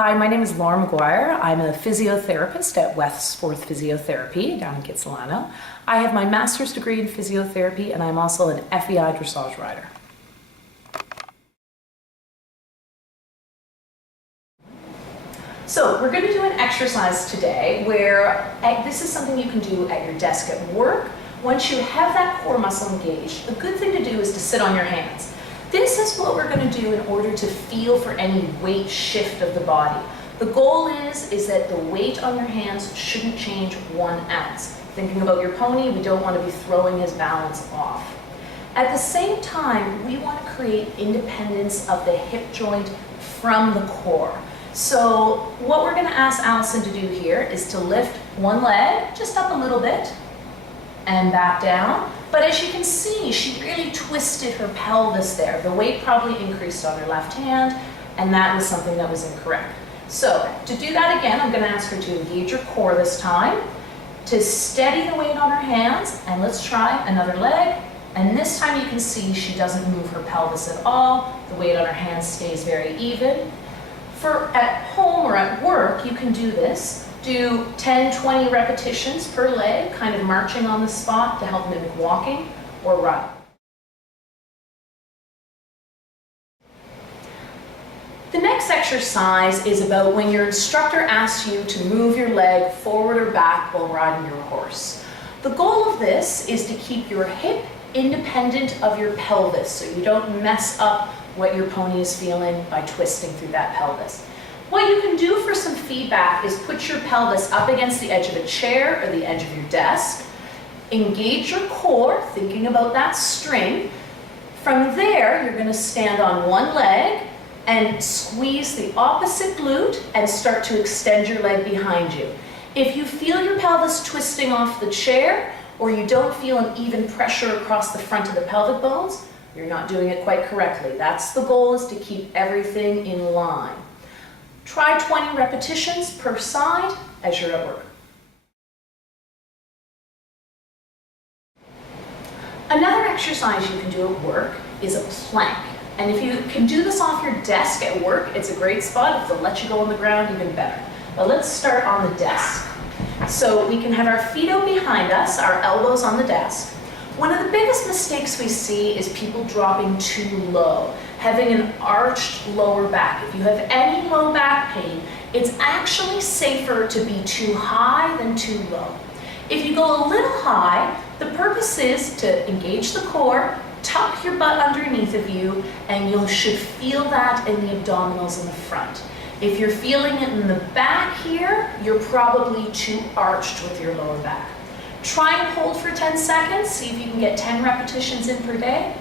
Hi, my name is Laura McGuire. I'm a physiotherapist at Westforth Physiotherapy down in Kitsilano. I have my master's degree in physiotherapy and I'm also an FEI dressage rider. So we're going to do an exercise today where this is something you can do at your desk at work. Once you have that core muscle engaged, the good thing to do is to sit on your hands. This is what we're going to do in order to feel for any weight shift of the body. The goal is that the weight on your hands shouldn't change 1 ounce. Thinking about your pony, we don't want to be throwing his balance off. At the same time, we want to create independence of the hip joint from the core. So what we're going to ask Allison to do here is to lift one leg just up a little bit and back down. But as you can see, she really twisted her pelvis there. The weight probably increased on her left hand, and that was something that was incorrect. So to do that again, I'm going to ask her to engage her core this time, to steady the weight on her hands, and let's try another leg. And this time you can see she doesn't move her pelvis at all. The weight on her hands stays very even. For at home or at work, you can do this. Do 10, 20 repetitions per leg, kind of marching on the spot to help mimic walking or running. The next exercise is about when your instructor asks you to move your leg forward or back while riding your horse. The goal of this is to keep your hip independent of your pelvis so you don't mess up what your pony is feeling by twisting through that pelvis. What you can do for some feedback is put your pelvis up against the edge of a chair or the edge of your desk. Engage your core, thinking about that string. From there, you're going to stand on one leg and squeeze the opposite glute and start to extend your leg behind you. If you feel your pelvis twisting off the chair or you don't feel an even pressure across the front of the pelvic bones, you're not doing it quite correctly. That's the goal, is to keep everything in line. Try 20 repetitions per side as you're at work. Another exercise you can do at work is a plank. And if you can do this off your desk at work, it's a great spot. If they'll let you go on the ground, even better. But let's start on the desk. So we can have our feet out behind us, our elbows on the desk. One of the biggest mistakes we see is people dropping too low, having an arched lower back. If you have any low back pain, it's actually safer to be too high than too low. If you go a little high, the purpose is to engage the core, tuck your butt underneath of you, and you should feel that in the abdominals in the front. If you're feeling it in the back here, you're probably too arched with your lower back. Try and hold for 10 seconds, see if you can get 10 repetitions in per day.